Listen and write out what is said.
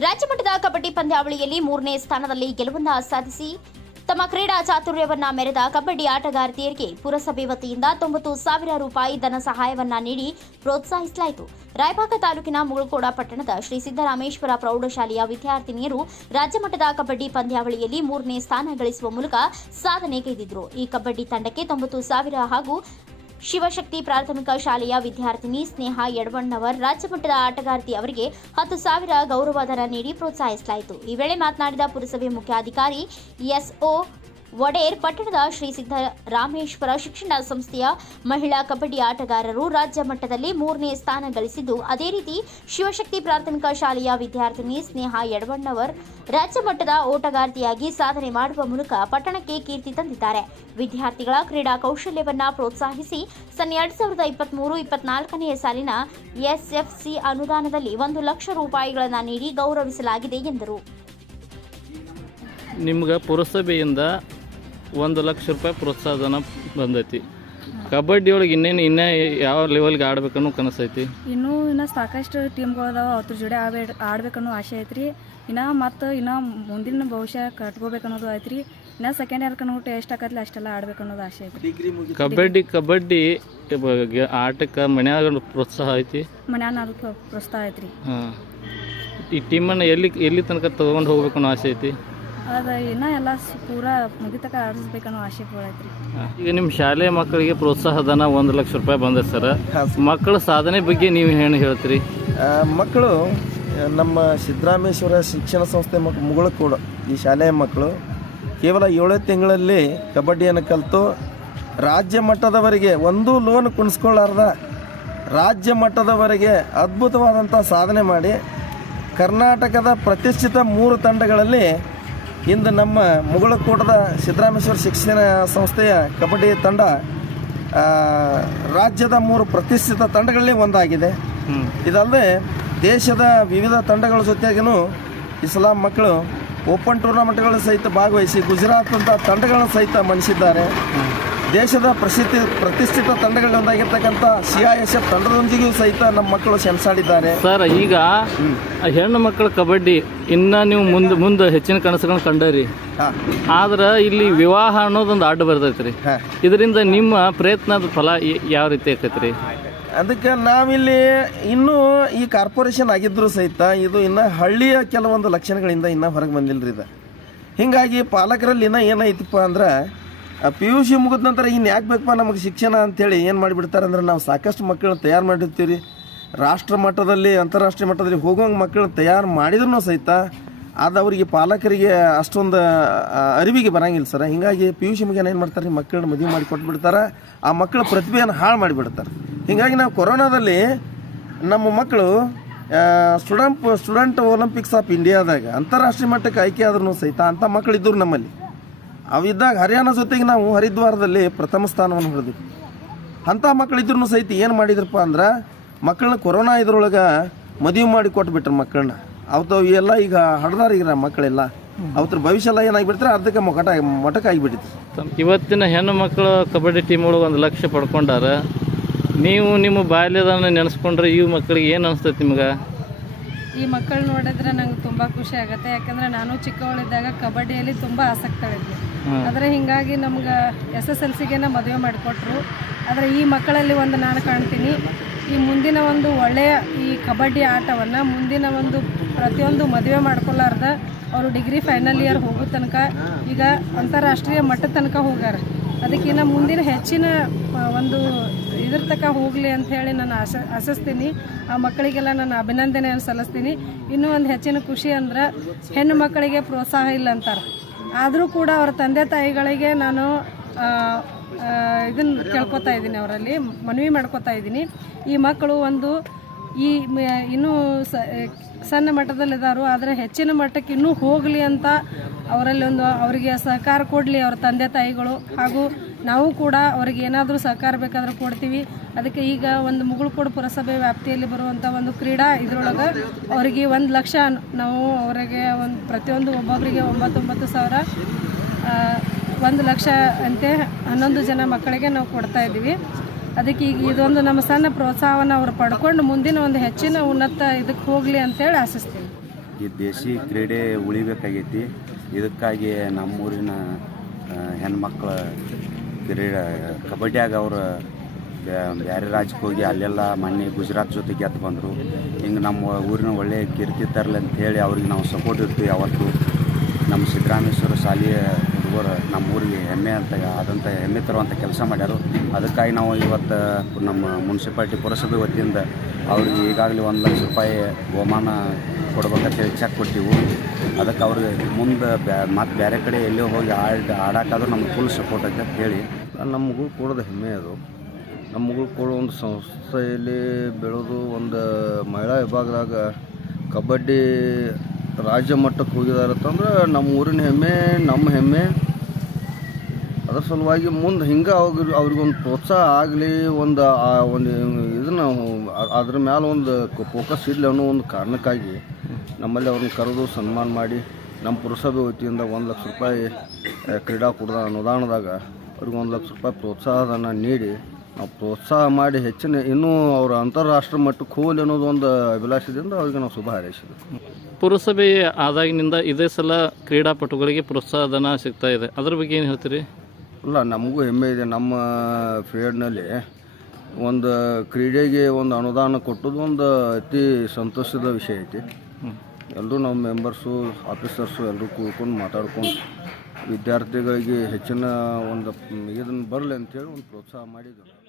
ರಾಜ್ಯ ಮಟ್ಟದ ಕಬಡ್ಡಿ ಪಂದ್ಯಾವಳಿಯಲ್ಲಿ ಮೂರನೇ ಸ್ಥಾನದಲ್ಲಿ ಗೆಲುವನ್ನ ಸಾಧಿಸಿ ತಮ್ಮ ಕ್ರೀಡಾ ಚಾತುರ್ಯವನ್ನ ಮೆರೆದ ಕಬಡ್ಡಿ ಆಟಗಾರ್ತಿಯರಿಗೆ ಪುರಸಭೆ ವತಿಯಿಂದ ತೊಂಬತ್ತು ಸಾವಿರ ರೂಪಾಯಿ ಧನ ಸಹಾಯವನ್ನ ನೀಡಿ ಪ್ರೋತ್ಸಾಹಿಸಲಾಯಿತು. ರಾಯಭಾಗ ತಾಲೂಕಿನ ಮುಗಳಕೋಡ ಪಟ್ಟಣದ ಶ್ರೀ ಸಿದ್ದರಾಮೇಶ್ವರ ಪ್ರೌಢಶಾಲೆಯ ವಿದ್ಯಾರ್ಥಿನಿಯರು ರಾಜ್ಯ ಮಟ್ಟದ ಕಬಡ್ಡಿ ಪಂದ್ಯಾವಳಿಯಲ್ಲಿ ಮೂರನೇ ಸ್ಥಾನ ಗಳಿಸುವ ಮೂಲಕ ಸಾಧನೆ ಕೈದಿದ್ರು. ಈ ಕಬಡ್ಡಿ ತಂಡಕ್ಕೆ ತೊಂಬತ್ತು ಸಾವಿರ ಹಾಗೂ ಶಿವಶಕ್ತಿ ಪ್ರಾಥಮಿಕ ಶಾಲೆಯ ವಿದ್ಯಾರ್ಥಿನಿ ಸ್ನೇಹ ಯಡವಣ್ಣವರ್, ರಾಜ್ಯ ಮಟ್ಟದ ಆಟಗಾರ್ತಿ ಅವರಿಗೆ ಹತ್ತು ಸಾವಿರ ಗೌರವಧನ ನೀಡಿ ಪ್ರೋತ್ಸಾಹಿಸಲಾಯಿತು. ಈ ವೇಳೆ ಮಾತನಾಡಿದ ಪುರಸಭೆ ಮುಖ್ಯಾಧಿಕಾರಿ ಎಸ್ಒ ವಡೇರ್ ಪಟ್ಟಣದ ಶ್ರೀ ಸಿದ್ದರಾಮೇಶ್ವರ ಶಿಕ್ಷಣ ಸಂಸ್ಥೆಯ ಮಹಿಳಾ ಕಬಡ್ಡಿ ಆಟಗಾರರು ರಾಜ್ಯ ಮಟ್ಟದಲ್ಲಿ ಮೂರನೇ ಸ್ಥಾನ ಗಳಿಸಿದ್ದು, ಅದೇ ರೀತಿ ಶಿವಶಕ್ತಿ ಪ್ರಾಥಮಿಕ ಶಾಲೆಯ ವಿದ್ಯಾರ್ಥಿನಿ ಸ್ನೇಹ ಯಡವಣ್ಣವರ್ ರಾಜ್ಯ ಮಟ್ಟದ ಓಟಗಾರ್ತಿಯಾಗಿ ಸಾಧನೆ ಮಾಡುವ ಮೂಲಕ ಪಟ್ಟಣಕ್ಕೆ ಕೀರ್ತಿ ತಂದಿದ್ದಾರೆ. ವಿದ್ಯಾರ್ಥಿಗಳ ಕ್ರೀಡಾ ಕೌಶಲ್ಯವನ್ನ ಪ್ರೋತ್ಸಾಹಿಸಿ ಸನ್ ಎರಡ್ ಸಾವಿರದ ಇಪ್ಪತ್ಮೂರು, ಇಪ್ಪತ್ನಾಲ್ಕನೇ ಸಾಲಿನ ಎಸ್ಎಫ್ಸಿ ಅನುದಾನದಲ್ಲಿ ಒಂದು ಲಕ್ಷ ರೂಪಾಯಿಗಳನ್ನು ನೀಡಿ ಗೌರವಿಸಲಾಗಿದೆ ಎಂದರು. ನಿಮ್ಗೆ ಪುರಸಭೆಯಿಂದ ಒಂದು ಲಕ್ಷ ರೂಪಾಯಿ ಪ್ರೋತ್ಸಾಹಧನ ಬಂದೈತಿ. ಕಬಡ್ಡಿ ಒಳಗೆ ಇನ್ನೇನು ಇನ್ನೇ ಯಾವ ಲೆವೆಲ್ಗೆ ಆಡ್ಬೇಕನ್ನೋ ಕನಸೈತಿ? ಇನ್ನೂ ಇನ್ನು ಸಾಕಷ್ಟು ಟೀಮ್ಗಳು ಅದಾವ ಅದ್ರ ಜೋಡಿ ಆಡ್ಬೇಡ ಆಡ್ಬೇಕನ್ನೋ ಆಸೆ ಐತ್ರಿ. ಇನ್ನು ಮತ್ತು ಇನ್ನೂ ಮುಂದಿನ ಭವಿಷ್ಯ ಕಟ್ಕೋಬೇಕನ್ನೋದು ಐತ್ರಿ. ಇನ್ನು ಸೆಕೆಂಡ್ ಇಯರ್ ಕನ್ನೋ ಎಷ್ಟು ಆಕತ್ಲಿ ಅಷ್ಟೆಲ್ಲ ಆಡ್ಬೇಕನ್ನೋದು ಆಸೆ ಐತ್ರಿ. ಕಬಡ್ಡಿ ಕಬಡ್ಡಿ ಆಟಕ್ಕೆ ಮನ್ಯಾಗ ಪ್ರೋತ್ಸಾಹ ಐತಿ? ಮನ್ಯಾಗ ಪ್ರೋತ್ಸಾಹ ಐತ್ರಿ. ಹಾಂ. ಈ ಟೀಮನ್ನು ಎಲ್ಲಿ ಎಲ್ಲಿ ತನಕ ತೊಗೊಂಡು ಹೋಗ್ಬೇಕನ್ನೋ ಆಸೆ ಐತಿ? ಅದು ಇನ್ನೂ ಎಲ್ಲ ಸ್- ಪೂರ ಮುಗಿತಕ ಆಡಿಸ್ಬೇಕನ್ನೋ ಆಸೆ ಕೂಡ ಈಗ ನಿಮ್ಮ ಶಾಲೆ ಮಕ್ಕಳಿಗೆ ಪ್ರೋತ್ಸಾಹಧನ ಒಂದು ಲಕ್ಷ ರೂಪಾಯಿ ಬಂದ ಸರ್. ಮಕ್ಕಳ ಸಾಧನೆ ಬಗ್ಗೆ ನೀವು ಏನು ಹೇಳ್ತೀರಿ? ಮಕ್ಕಳು ನಮ್ಮ ಸಿದ್ದರಾಮೇಶ್ವರ ಶಿಕ್ಷಣ ಸಂಸ್ಥೆ ಮಕ್ ಕೂಡ ಈ ಶಾಲೆಯ ಮಕ್ಕಳು ಕೇವಲ ಏಳೇ ತಿಂಗಳಲ್ಲಿ ಕಬಡ್ಡಿಯನ್ನು ಕಲಿತು ರಾಜ್ಯ ಮಟ್ಟದವರೆಗೆ ಒಂದು ಲೋನ್ ಕುಣಿಸ್ಕೊಳ್ಳಾರ್ದ ರಾಜ್ಯ ಮಟ್ಟದವರೆಗೆ ಅದ್ಭುತವಾದಂಥ ಸಾಧನೆ ಮಾಡಿ ಕರ್ನಾಟಕದ ಪ್ರತಿಷ್ಠಿತ ಮೂರು ತಂಡಗಳಲ್ಲಿ ಇಂದು ನಮ್ಮ ಮುಗಳಕೋಟದ ಸಿದ್ದರಾಮೇಶ್ವರ ಶಿಕ್ಷಣ ಸಂಸ್ಥೆಯ ಕಬಡ್ಡಿ ತಂಡ ರಾಜ್ಯದ ಮೂರು ಪ್ರತಿಷ್ಠಿತ ತಂಡಗಳಲ್ಲಿ ಒಂದಾಗಿದೆ. ಇದಲ್ಲದೆ ದೇಶದ ವಿವಿಧ ತಂಡಗಳ ಜೊತೆಗೂ ಇಸ್ಲಾಂ ಮಕ್ಕಳು ಓಪನ್ ಟೂರ್ನಮೆಂಟ್ಗಳು ಸಹಿತ ಭಾಗವಹಿಸಿ ಗುಜರಾತ್ ಅಂತ ತಂಡಗಳನ್ನು ಸಹಿತ ಮಣಿಸಿದ್ದಾರೆ. ದೇಶದ ಪ್ರಸಿದ್ಧಿ ಪ್ರತಿಷ್ಠಿತ ತಂಡಗಳಲ್ಲಿ ಒಂದಾಗಿರ್ತಕ್ಕಂಥ ಸಿ ಐ ಎಸ್ ಎಫ್ ತಂಡದೊಂದಿಗೂ ಸಹಿತ ನಮ್ಮ ಮಕ್ಕಳು ಸೆಣಸಾಡಿದ್ದಾರೆ. ಸರ್ ಈಗ ಹೆಣ್ಣು ಮಕ್ಕಳ ಕಬಡ್ಡಿ ಇನ್ನ ನೀವು ಮುಂದೆ ಮುಂದೆ ಹೆಚ್ಚಿನ ಕನಸುಗಳನ್ನ ಕಂಡರಿ. ಆದ್ರೆ ಇಲ್ಲಿ ವಿವಾಹ ಅನ್ನೋದೊಂದು ಅಡ್ಡ ಬರ್ತೈತ್ರಿ. ಇದರಿಂದ ನಿಮ್ಮ ಪ್ರಯತ್ನದ ಫಲ ಯಾವ ರೀತಿ ಆಕೈತ್ರಿ? ಅದಕ್ಕೆ ನಾವಿಲ್ಲಿ ಇನ್ನೂ ಈ ಕಾರ್ಪೊರೇಷನ್ ಆಗಿದ್ದರೂ ಸಹಿತ ಇದು ಇನ್ನು ಹಳ್ಳಿಯ ಕೆಲವೊಂದು ಲಕ್ಷಣಗಳಿಂದ ಇನ್ನೂ ಹೊರಗೆ ಬಂದಿಲ್ಲ ರೀ ಇದು. ಹೀಗಾಗಿ ಪಾಲಕರಲ್ಲಿ ಇನ್ನೂ ಏನೈತಪ್ಪ ಅಂದ್ರೆ ಪಿ ಯು ಸಿ ಮುಗಿದ ನಂತರ ಇನ್ನು ಯಾಕೆ ಬೇಕಪ್ಪ ನಮಗೆ ಶಿಕ್ಷಣ ಅಂಥೇಳಿ ಏನು ಮಾಡಿಬಿಡ್ತಾರೆ ಅಂದ್ರೆ ನಾವು ಸಾಕಷ್ಟು ಮಕ್ಕಳನ್ನ ತಯಾರು ಮಾಡಿರ್ತೀವಿ ರೀ ರಾಷ್ಟ್ರ ಮಟ್ಟದಲ್ಲಿ, ಅಂತಾರಾಷ್ಟ್ರೀಯ ಮಟ್ಟದಲ್ಲಿ ಹೋಗೋಂಗೆ ಮಕ್ಕಳನ್ನ ತಯಾರು ಮಾಡಿದ್ರೂ ಸಹಿತ ಅದು ಅವರಿಗೆ ಪಾಲಕರಿಗೆ ಅಷ್ಟೊಂದು ಅರಿವಿಗೆ ಬರಂಗಿಲ್ಲ ಸರ್. ಹೀಗಾಗಿ ಪಿ ಯು ಸಿ ಮುಗಿಯನ್ನು ಏನು ಮಾಡ್ತಾರೆ ರೀ ಮಕ್ಕಳನ್ನ ಮದುವೆ ಮಾಡಿ ಕೊಟ್ಬಿಡ್ತಾರೆ. ಆ ಮಕ್ಕಳ ಪ್ರತಿಭೆಯನ್ನು ಹಾಳು ಮಾಡಿಬಿಡ್ತಾರೆ. ಹೀಗಾಗಿ ನಾವು ಕೊರೋನಾದಲ್ಲಿ ನಮ್ಮ ಮಕ್ಕಳು ಸ್ಟೂಡೆಂಟ್ ಸ್ಟೂಡೆಂಟ್ ಒಲಿಂಪಿಕ್ಸ್ ಆಫ್ ಇಂಡಿಯಾದಾಗ ಅಂತಾರಾಷ್ಟ್ರೀಯ ಮಟ್ಟಕ್ಕೆ ಆಯ್ಕೆ ಆದ್ರೂ ಸಹಿತ ಅಂಥ ಮಕ್ಕಳಿದ್ದರು ನಮ್ಮಲ್ಲಿ. ಅವಿದ್ದಾಗ ಹರಿಯಾಣ ಜೊತೆಗೆ ನಾವು ಹರಿದ್ವಾರದಲ್ಲಿ ಪ್ರಥಮ ಸ್ಥಾನವನ್ನು ಹೊಡೆದ್ವಿ. ಅಂಥ ಮಕ್ಕಳಿದ್ರು ಸಹಿತ ಏನು ಮಾಡಿದ್ರಪ್ಪ ಅಂದ್ರೆ ಮಕ್ಕಳನ್ನ ಕೊರೋನಾ ಇದ್ರೊಳಗೆ ಮದುವೆ ಮಾಡಿ ಕೊಟ್ಬಿಟ್ರು ಮಕ್ಕಳನ್ನ ಅವತ್ತು ಎಲ್ಲ ಈಗ ಹಡ್ದಾರ ಈಗ ಮಕ್ಕಳೆಲ್ಲ. ಅವತ್ರ ಭವಿಷ್ಯ ಎಲ್ಲ ಏನಾಗಿಬಿಡ್ತಾರೆ ಅರ್ಧಕ್ಕೆ ಮೊಕಟ ಮೊಟಕ ಆಗಿಬಿಟ್ಟಿತ್ತು. ಇವತ್ತಿನ ಹೆಣ್ಣು ಮಕ್ಕಳು ಕಬಡ್ಡಿ ಟೀಮ್ ಒಳಗೆ ಒಂದು ಲಕ್ಷ ಪಡ್ಕೊಂಡಾರ, ನೀವು ನಿಮ್ಮ ಬಾಲ್ಯದನ್ನು ನೆನೆಸ್ಕೊಂಡ್ರೆ ಈ ಮಕ್ಕಳಿಗೆ ಏನು ಅನಿಸ್ತೈತಿ ನಿಮ್ಗೆ? ಈ ಮಕ್ಕಳು ನೋಡಿದ್ರೆ ನಂಗೆ ತುಂಬ ಖುಷಿ ಆಗುತ್ತೆ. ಯಾಕಂದ್ರೆ ನಾನು ಚಿಕ್ಕವಳಿದ್ದಾಗ ಕಬಡ್ಡಿಯಲ್ಲಿ ತುಂಬ ಆಸಕ್ತಳಿದ್ದೆ ಆದರೆ ಹಿಂಗಾಗಿ ನಮ್ಗೆ ಎಸ್ ಎಸ್ ಎಲ್ ಸಿಗೆನ ಮದುವೆ ಮಾಡಿಕೊಟ್ರು. ಆದರೆ ಈ ಮಕ್ಕಳಲ್ಲಿ ಒಂದು ನಾನು ಕಾಣ್ತೀನಿ. ಈ ಮುಂದಿನ ಒಂದು ಒಳ್ಳೆಯ ಈ ಕಬಡ್ಡಿ ಆಟವನ್ನು ಮುಂದಿನ ಒಂದು ಪ್ರತಿಯೊಂದು ಮದುವೆ ಮಾಡ್ಕೊಲಾರ್ದ ಅವರು ಡಿಗ್ರಿ ಫೈನಲ್ ಇಯರ್ ಹೋಗೋ ತನಕ ಈಗ ಅಂತಾರಾಷ್ಟ್ರೀಯ ಮಟ್ಟದ ತನಕ ಹೋಗ್ಯಾರ. ಅದಕ್ಕಿಂತ ಮುಂದಿನ ಹೆಚ್ಚಿನ ಒಂದು ಇದ್ರ ತನಕ ಹೋಗಲಿ ಅಂತ ಹೇಳಿ ನಾನು ಆಶ ಆಶಿಸ್ತೀನಿ ಆ ಮಕ್ಕಳಿಗೆಲ್ಲ ನಾನು ಅಭಿನಂದನೆಯನ್ನು ಸಲ್ಲಿಸ್ತೀನಿ. ಇನ್ನೂ ಒಂದು ಹೆಚ್ಚಿನ ಖುಷಿ ಅಂದ್ರೆ ಹೆಣ್ಣು ಮಕ್ಕಳಿಗೆ ಪ್ರೋತ್ಸಾಹ ಇಲ್ಲ ಅಂತಾರೆ. ಆದರೂ ಕೂಡ ಅವರ ತಂದೆ ತಾಯಿಗಳಿಗೆ ನಾನು ಇದನ್ನು ಕೇಳ್ಕೊತಾ ಇದ್ದೀನಿ, ಅವರಲ್ಲಿ ಮನವಿ ಮಾಡ್ಕೊತಾ ಇದ್ದೀನಿ. ಈ ಮಕ್ಕಳು ಒಂದು ಈ ಇನ್ನೂ ಸಣ್ಣ ಮಟ್ಟದಲ್ಲಿದ್ದಾರೋ ಆದರೆ ಹೆಚ್ಚಿನ ಮಟ್ಟಕ್ಕೆ ಇನ್ನೂ ಹೋಗಲಿ ಅಂತ ಅವರಲ್ಲಿ ಒಂದು ಅವರಿಗೆ ಸಹಕಾರ ಕೊಡಲಿ ಅವ್ರ ತಂದೆ ತಾಯಿಗಳು. ಹಾಗೂ ನಾವು ಕೂಡ ಅವ್ರಿಗೆ ಏನಾದರೂ ಸಹಕಾರ ಬೇಕಾದರೂ ಕೊಡ್ತೀವಿ. ಅದಕ್ಕೆ ಈಗ ಒಂದು ಮುಗುಳ್ಕೋಡು ಪುರಸಭೆ ವ್ಯಾಪ್ತಿಯಲ್ಲಿ ಬರುವಂಥ ಒಂದು ಕ್ರೀಡಾ ಇದ್ರೊಳಗೆ ಅವರಿಗೆ ಒಂದು ಲಕ್ಷ ನಾವು ಅವರಿಗೆ ಒಂದು, ಪ್ರತಿಯೊಂದು ಒಬ್ಬೊಬ್ಬರಿಗೆ ಒಂಬತ್ತೊಂಬತ್ತು ಸಾವಿರ ಒಂದು ಲಕ್ಷ ಅಂತೆ ಹನ್ನೊಂದು ಜನ ಮಕ್ಕಳಿಗೆ ನಾವು ಕೊಡ್ತಾ ಇದ್ದೀವಿ. ಅದಕ್ಕೆ ಈಗ ಇದೊಂದು ನಮ್ಮ ಸಣ್ಣ ಪ್ರೋತ್ಸಾಹವನ್ನು ಅವರು ಪಡ್ಕೊಂಡು ಮುಂದಿನ ಒಂದು ಹೆಚ್ಚಿನ ಉನ್ನತ ಇದಕ್ಕೆ ಹೋಗಲಿ ಅಂತೇಳಿ ಆಶಿಸ್ತೀನಿ. ಈ ದೇಶಿ ಕ್ರೀಡೆ ಉಳಿಬೇಕಾಗೈತಿ. ಇದಕ್ಕಾಗಿ ನಮ್ಮೂರಿನ ಹೆಣ್ಮಕ್ಳು ಕ್ರೀಡೆ ಕಬಡ್ಡಿಯಾಗ ಅವರು ಬೇರೆ ರಾಜ್ಯಕ್ಕೆ ಹೋಗಿ ಅಲ್ಲೆಲ್ಲ ಮೊನ್ನೆ ಗುಜರಾತ್ ಜೊತೆ ಗೆದ್ದು ಬಂದರು. ಹಿಂಗೆ ನಮ್ಮ ಊರಿನ ಒಳ್ಳೆ ಕೀರ್ತಿ ತರಲಿ ಅಂತ ಹೇಳಿ ಅವ್ರಿಗೆ ನಾವು ಸಪೋರ್ಟ್ ಇರ್ತೀವಿ ಯಾವತ್ತು. ನಮ್ಮ ಸಿದ್ದರಾಮೇಶ್ವರ ಶಾಲೆಯ ಹುಡುಗರು ನಮ್ಮ ಊರಿಗೆ ಹೆಮ್ಮೆ ಅಂತ ಆದಂಥ ಹೆಮ್ಮೆ ತರುವಂಥ ಕೆಲಸ ಮಾಡ್ಯಾರು. ಅದಕ್ಕಾಗಿ ನಾವು ಇವತ್ತು, ನಮ್ಮ ಮುನ್ಸಿಪಾಲ್ಟಿ ಪುರಸಭೆ ವತಿಯಿಂದ ಅವ್ರಿಗೆ ಈಗಾಗಲೇ ಒಂದು ಲಕ್ಷ ರೂಪಾಯಿ ಬಹುಮಾನ ಕೊಡ್ಬೇಕಂತೇಳಿ ಚೆಕ್ ಕೊಟ್ಟಿವು. ಅದಕ್ಕೆ ಅವ್ರಿಗೆ ಮುಂದೆ ಬ್ಯಾ ಮತ್ತು ಬೇರೆ ಕಡೆ ಎಲ್ಲೇ ಹೋಗಿ ಆಡ್ ಆಡೋಕ್ಕಾದ್ರೂ ನಮ್ಗೆ ಫುಲ್ ಸಪೋರ್ಟ್ ಅಂತ ಹೇಳಿ. ನಮ್ಮ ಮಗಳು ಕೊಡೋದು ಹೆಮ್ಮೆ ಅದು. ನಮ್ಮ ಕೂಡ ಕೊಡೋ ಒಂದು ಸಂಸ್ಥೆಯಲ್ಲಿ ಬೆಳೆದು ಒಂದು ಮಹಿಳಾ ವಿಭಾಗದಾಗ ಕಬಡ್ಡಿ ರಾಜ್ಯ ಮಟ್ಟಕ್ಕೆ ಹೋಗಿದ್ದಾರೆ ಅಂತಂದ್ರೆ ನಮ್ಮ ಊರಿನ ಹೆಮ್ಮೆ, ನಮ್ಮ ಹೆಮ್ಮೆ. ಅದ್ರ ಸಲುವಾಗಿ ಮುಂದೆ ಹಿಂಗೆ ಅವ್ರಿಗೆ ಅವ್ರಿಗೊಂದು ಪ್ರೋತ್ಸಾಹ ಆಗಲಿ, ಒಂದು ಒಂದು ಇದನ್ನು ಅದ್ರ ಮ್ಯಾಲೆ ಒಂದು ಫೋಕಸ್ ಇರಲಿ ಅನ್ನೋ ಒಂದು ಕಾರಣಕ್ಕಾಗಿ ನಮ್ಮಲ್ಲಿ ಅವ್ರನ್ನ ಕರೆದು ಸನ್ಮಾನ ಮಾಡಿ ನಮ್ಮ ಪುರಸಭೆ ವತಿಯಿಂದ ಒಂದು ಲಕ್ಷ ರೂಪಾಯಿ ಕ್ರೀಡಾ ಕ್ರೀಡಾಕೂಟದ ಅನುದಾನದಾಗ ಅವ್ರಿಗೆ ಒಂದು ಲಕ್ಷ ರೂಪಾಯಿ ಪ್ರೋತ್ಸಾಹಧನ ನೀಡಿ, ನಾವು ಪ್ರೋತ್ಸಾಹ ಮಾಡಿ ಹೆಚ್ಚಿನ ಇನ್ನೂ ಅವರ ಅಂತಾರಾಷ್ಟ್ರ ಮಟ್ಟಕ್ಕೆ ಹೋಗಲಿ ಅನ್ನೋದು ಒಂದು ಅಭಿಲಾಷದಿಂದ ಅವ್ರಿಗೆ ನಾವು ಶುಭ ಹಾರೈಸಿದ್ವಿ. ಪುರಸಭೆ ಆದಾಗಿನಿಂದ ಇದೇ ಸಲ ಕ್ರೀಡಾಪಟುಗಳಿಗೆ ಪ್ರೋತ್ಸಾಹಧನ ಸಿಗ್ತಾ ಇದೆ. ಅದ್ರ ಬಗ್ಗೆ ಏನು ಹೇಳ್ತೀರಿ? ಅಲ್ಲ ನಮಗೂ ಹೆಮ್ಮೆ ಇದೆ. ನಮ್ಮ ಫೀಲ್ಡ್ನಲ್ಲಿ ಒಂದು ಕ್ರೀಡೆಗೆ ಒಂದು ಅನುದಾನ ಕೊಟ್ಟದ್ದು ಒಂದು ಅತಿ ಸಂತೋಷದ ವಿಷಯ ಐತಿ. ಎಲ್ಲರೂ ನಮ್ಮ ಮೆಂಬರ್ಸು ಆಫೀಸರ್ಸು ಎಲ್ಲರೂ ಕೂತ್ಕೊಂಡು ಮಾತಾಡ್ಕೊಂಡು ವಿದ್ಯಾರ್ಥಿಗಳಿಗೆ ಹೆಚ್ಚಿನ ಒಂದು, ಇದನ್ನು ಬರಲಿ ಅಂತೇಳಿ ಒಂದು ಪ್ರೋತ್ಸಾಹ ಮಾಡಿದ್ರು.